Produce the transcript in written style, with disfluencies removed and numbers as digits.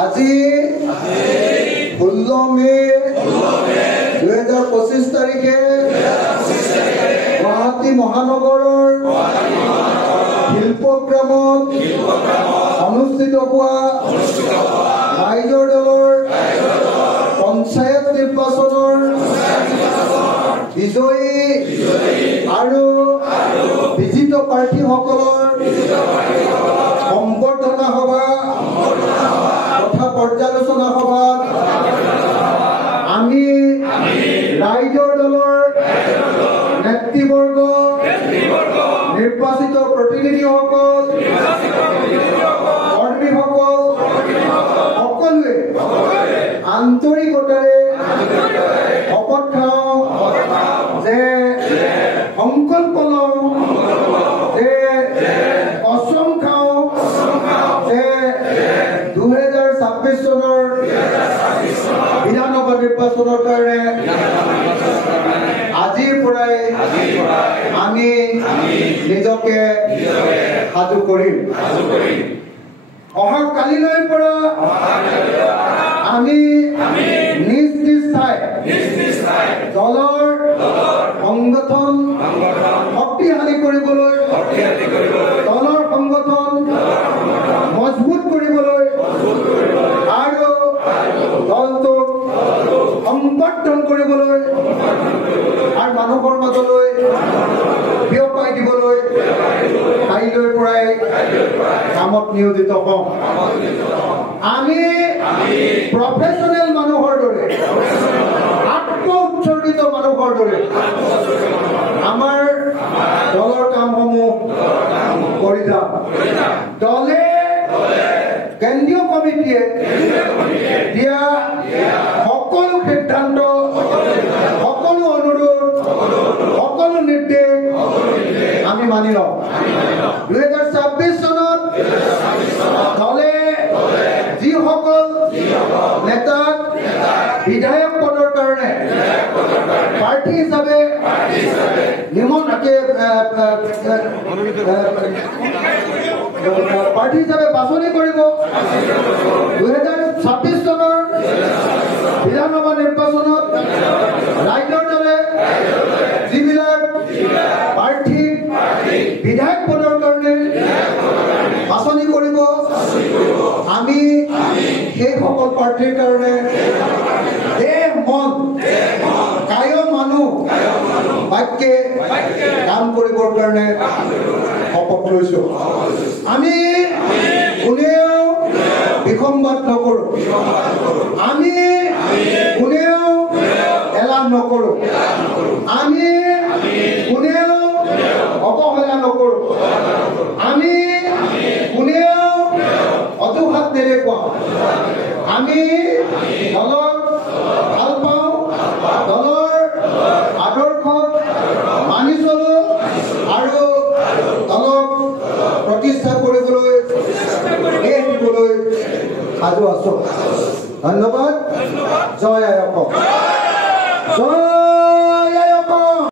আজি 16 মে 2025 তাৰিখে গুৱাহাটী মহানগৰৰ শিল্পগ্ৰামত অনুষ্ঠিত হোৱা ৰাইজৰ দলৰ পঞ্চায়ত নিৰ্বাচনৰ বিজয়ী আৰু বিজিত প্ৰাৰ্থীসকলৰ সম্বৰ্ধনা সভা তথা পৰ্যালোচনা সভাত আমি ৰাইজৰ দলৰ নেতৃবৰ্গ নিৰ্বাচিত প্ৰতিনিধিসকল কৰ্মীসকল সকলোৱে আন্তৰিকতাৰে শপত খাওঁ যে সংকল্প লওঁ যে কচম খাওঁ যে 2026 চনৰ বিধানসভা নিৰ্বাচনৰ কাৰণে আজিৰ পৰাই আমি নিজকে সাজু কৰিম। অহা কালিলৈ পৰা আমি নিজ নিজ ঠাইত দলৰ সংগঠন শক্তিশালী কৰিবলৈ দলৰ সংগঠন মজবুত কৰিবলৈ আৰু দলটোক সংবৰ্ধন কৰিবলৈ আৰু মানুহৰ মাজলৈ বিয়পাই দিবলৈ কাইলৈৰ পৰাই কামত নিয়োজিত হম। আমি প্ৰফেচনেল মানুহৰ দৰে আত্ম উৎসৰ্গিত মানুহৰ দৰে আমাৰ দলৰ কামসমূহ কৰি যাম। দলে কেন্দ্ৰীয় কমিটিয়ে দিয়া সকলো সিদ্ধান্ত সকলো অনুৰোধ সকলো নিৰ্দেশ আমি মানি লওঁ। 2026 চনত দলে যিসকল নেতাক বিধায়ক পদৰ কাৰণে প্ৰাৰ্থী হিচাপে প্ৰাৰ্থী হিচাপে বাছনি কৰিব 2026 চনৰ বিধানসভা নিৰ্বাচনত ৰাইজৰ দলে যিবিলাক প্ৰাৰ্থী বিধায়ক পদৰ কাৰণে বাছনি কৰিব আমি সেইসকল প্ৰাৰ্থীৰ কাৰণে দেহ মন কায় মানুহ বাক্যে কাম কৰিবৰ কাৰণে শপত লৈছো। আমি কোনেও বিসম্বাদ নকৰো, আমি কোনেও এলাহ নকৰো, আমি কোনেও অৱহেলা নকৰো, আমি কোনেও অজুহাত নেদেখুৱাওঁ। আমি দলক ভাল পাওঁ, দলৰ আদৰ্শক মানি চলো আৰু দলক প্ৰতিষ্ঠা কৰিবলৈ দেশ দিবলৈ সাজু আছো। ধন্যবাদ। জয় আই অসম। জয়